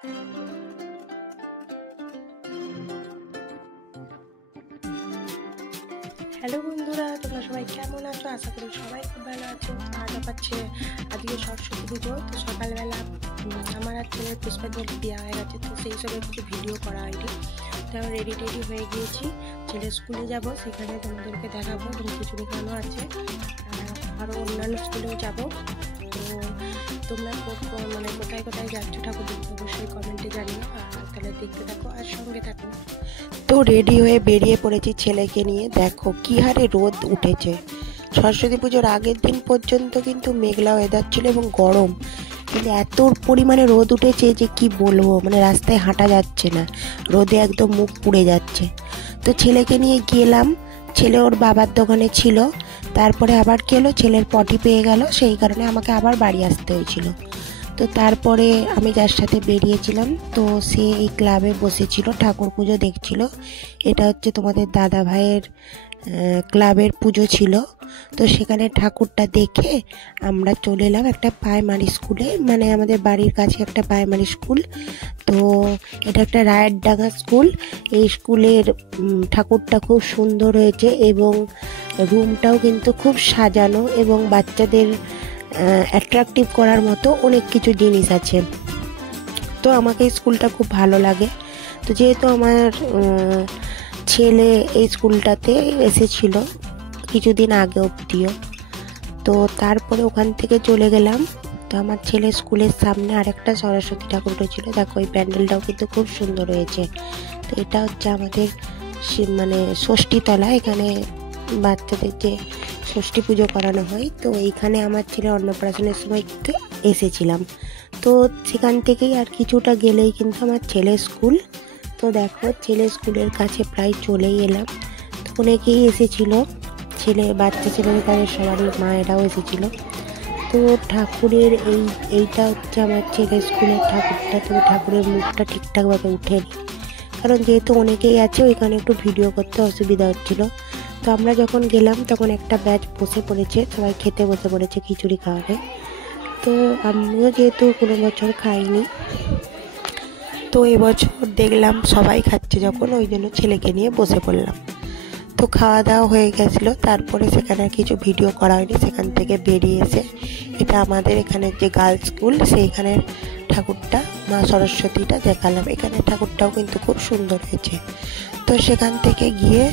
Hello বন্ধুরা, তোমরা সবাই কেমন আছো? আশা করি সবাই খুব ভালো আছো। আজকে সরস্বতী পুজো, তো সকালবেলা আমার আর ছেলের পুষ্পাঞ্জলি দেওয়া হয়ে গেছে, তো সেই সবের কিছু ভিডিও করা হয়নি। তো আমি রেডি হয়ে গিয়েছি, ছেলে স্কুলে যাব, সেখানে তোমাদেরকে দেখাবো। এবং খিচুড়ি খাওয়ানো আছে, আরও অন্যান্য স্কুলেও যাব। তো তোমরা কোথায় কোথায় যাচ্ছ ঠাকুর দেখতে অবশ্যই কমেন্টে জানিও। আর তাহলে দেখতে থাকো আর সঙ্গে থাকো। তো রেডি হয়ে বেরিয়ে পড়েছি ছেলেকে নিয়ে। দেখো কি হারে রোদ উঠেছে। সরস্বতী পুজোর আগের দিন পর্যন্ত কিন্তু মেঘলা ওয়েদার ছিল এবং গরম, কিন্তু এত পরিমাণে রোদ উঠেছে যে কি বলবো, রাস্তায় হাঁটা যাচ্ছে না, রোদে একদম মুখ পুড়ে যাচ্ছে। তো ছেলেকে নিয়ে গেলাম, ছেলে ওর বাবার দোকানে ছিল, তারপরে আবার কি হলো, ছেলের পটি পেয়ে গেল, সেই কারণে আমাকে আবার বাড়ি আসতে হয়েছিল। তো তারপরে আমি যার সাথে বেরিয়েছিলাম, তো সে এই ক্লাবে বসেছিল, ঠাকুর পুজো দেখছিল। এটা হচ্ছে তোমাদের দাদা ভাইয়ের ক্লাবের পুজো ছিল। তো সেখানে ঠাকুরটা দেখে আমরা চলে এলাম একটা প্রাইমারি স্কুলে, আমাদের বাড়ির কাছে একটা প্রাইমারি স্কুল। তো এটা একটা রায়েরডাঙ্গা স্কুল। এই স্কুলের ঠাকুরটা খুব সুন্দর হয়েছে এবং রুমটাও কিন্তু খুব সাজানো এবং বাচ্চাদের অ্যাট্রাকটিভ করার মতো অনেক কিছু জিনিস আছে। তো আমাকে এই স্কুলটা খুব ভালো লাগে। তো যেহেতু আমার ছেলে এই স্কুলটাতে এসেছিল কিছুদিন আগে অবধিও, তো তারপরে ওখান থেকে চলে গেলাম। তো আমার ছেলে স্কুলের সামনে আরেকটা সরস্বতী ঠাকুর ছিল, দেখো এই প্যান্ডেলটাও কিন্তু খুব সুন্দর হয়েছে। তো এটা হচ্ছে আমাদের ষষ্ঠীতলা, এখানে বাচ্চাদের যে ষষ্ঠী পুজো করানো হয়। তো এইখানে আমার ছেলে অন্নপ্রাশনের সময় কিন্তু এসেছিলাম। তো সেখান থেকেই আর কিছুটা গেলেই কিন্তু আমার ছেলের স্কুল। তো দেখো ছেলে স্কুলের কাছে প্রায় চলেই এলাম। তো অনেকেই এসেছিলো, বাচ্চা ছেলেদের কাছে সবারই মায়েরাও এসেছিলো। তো ঠাকুরের এইটা হচ্ছে আমার ছেলের স্কুলের ঠাকুরটা। তো ঠাকুরের মুখটা ঠিকঠাকভাবে উঠেনি, কারণ যেহেতু অনেকেই আছে ওইখানে একটু ভিডিও করতে অসুবিধা হচ্ছিলো। তো আমরা যখন গেলাম তখন একটা ব্যাচ বসে পড়েছে, সবাই খেতে বসে পড়েছে খিচুড়ি খাওয়াবে। তো আমিও যেহেতু কোনো বছর খাইনি, তো এবছর দেখলাম সবাই খাচ্ছে যখন, ওই জন্য ছেলেকে নিয়ে বসে পড়লাম। তো খাওয়া দাওয়া হয়ে গেছিলো, তারপরে সেখানে কিছু ভিডিও করা হয়নি। সেখান থেকে বেরিয়ে এসে এটা আমাদের এখানের যে গার্লস স্কুল, সেইখানের ঠাকুরটা মা সরস্বতীটা দেখালাম। এখানে ঠাকুরটাও কিন্তু খুব সুন্দর হয়েছে। তো সেখান থেকে গিয়ে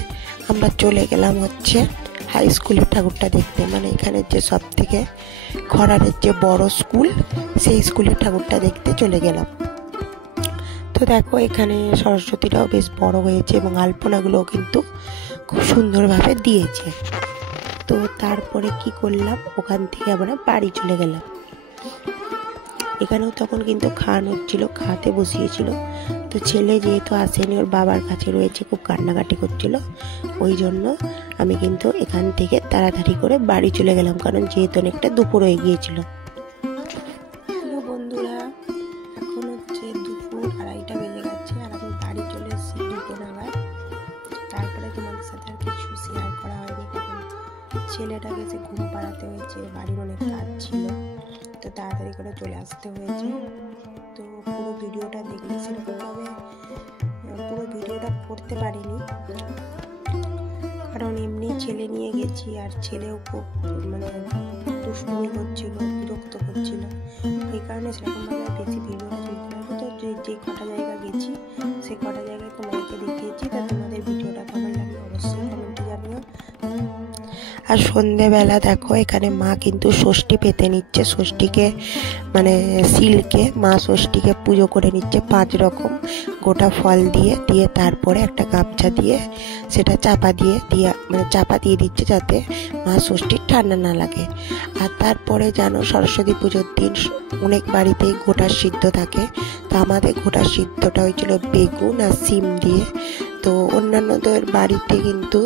আমরা চলে গেলাম হচ্ছে হাই স্কুলের ঠাকুরটা দেখতে, এখানের যে সব থেকে খড়ারের যে বড় স্কুল, সেই স্কুলের ঠাকুরটা দেখতে চলে গেলাম। তো দেখো এখানে সরস্বতীটাও বেশ বড় হয়েছে এবং আলপনাগুলোও কিন্তু খুব সুন্দরভাবে দিয়েছে। তো তারপরে কি করলাম, ওখান থেকে আমরা বাড়ি চলে গেলাম। এখানেও তখন কিন্তু খাওয়ানো হচ্ছিল, খাওয়াতে বসিয়েছিল। তো ছেলে যেহেতু আসেনি, ওর বাবার কাছে রয়েছে, খুব কান্নাকাটি করছিল, ওই জন্য আমি কিন্তু এখান থেকে তাড়াতাড়ি করে বাড়ি চলে গেলাম, কারণ যেহেতু অনেকটা দুপুর হয়ে গিয়েছিল। হ্যালো বন্ধুরা, এখন হচ্ছে দুপুর 2:30 বেজে গেছে আর আমি বাড়ি চলে এসেছি 2টো নাগাদ। তারপরে তোমাদের সাথে আর কিছু শেয়ার করা হয়নি, কারণ ছেলেটাকে সে ঘুম পাড়াতে হয়েছে, বাড়ির অনেক কাজ ছিল, তো তাড়াতাড়ি করে চলে আসতে হয়েছে। তো পুরো ভিডিওটা দেখলে সেরকমভাবে পুরো ভিডিওটা করতে পারিনি, কারণ এমনি ছেলে নিয়ে গেছি আর ছেলেও খুব দুষ্টুমি করছিল, বিরক্ত করছিল, এই কারণে সেরকমভাবে বেশি ভিডিওটা তুলতে পারবো। তো যে কটা জায়গা গেছি সে কটা জায়গায় তোমাদেরকে দেখিয়েছি। তা তোমাদের ভিডিওটা কেমন লাগলো অবশ্যই কমেন্টে জানিও। আর সন্ধেবেলা দেখো এখানে মা কিন্তু ষষ্ঠী পেতে নিচ্ছে, ষষ্ঠীকে শিলকে মা ষষ্ঠীকে পুজো করে নিচ্ছে 5 রকম গোটা ফল দিয়ে তারপরে একটা গামছা দিয়ে সেটা চাপা দিয়ে দিচ্ছে, যাতে মা ষষ্ঠীর ঠান্ডা না লাগে। আর তারপরে জানো সরস্বতী পুজোর দিন অনেক বাড়িতেই গোটা সিদ্ধ থাকে, তো আমাদের গোটা সিদ্ধটা হয়েছিল বেগুন আর সিম দিয়ে। তো অন্যান্যদের বাড়িতে কিন্তু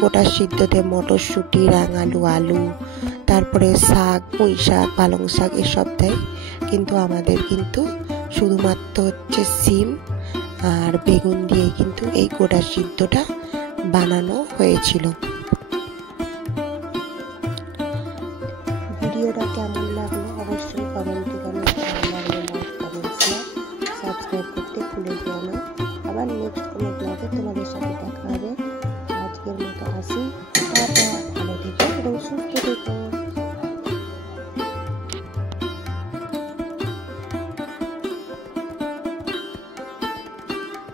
গোটা সিদ্ধতে মটরশুঁটি, রাঙালু, আলু, তারপরে শাক, পুঁই শাক, পালং শাক এসব দেয়, কিন্তু আমাদের কিন্তু শুধুমাত্র হচ্ছে সিম আর বেগুন দিয়ে কিন্তু এই গোটা সিদ্ধটা বানানো হয়েছিল। ভিডিওটা কেমন লাগলো অবশ্যই কমেন্টে জানাতে। ভালো লাগলে লাইক, কমেন্ট, শেয়ার, সাবস্ক্রাইব কোনো ব্লগে তোমাদের সাথে দেখা হবে। আজকের মতো আসি, টাটা, ভালো থেকো এবং সুস্থ থেকো।